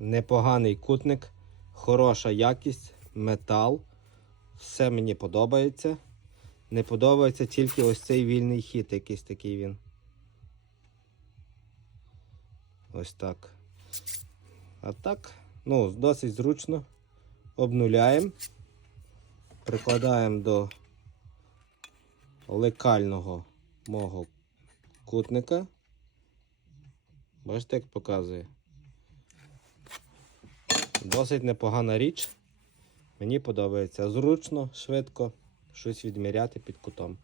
Непоганий кутник, хороша якість, метал. Все мені подобається. Не подобається тільки ось цей вільний хід, якийсь такий він. Ось так. А так, ну, досить зручно. Обнуляємо. Прикладаємо до лекального мого кутника. Бачите, як показує. Досить непогана річ. Мені подобається. Зручно, швидко щось відміряти під кутом.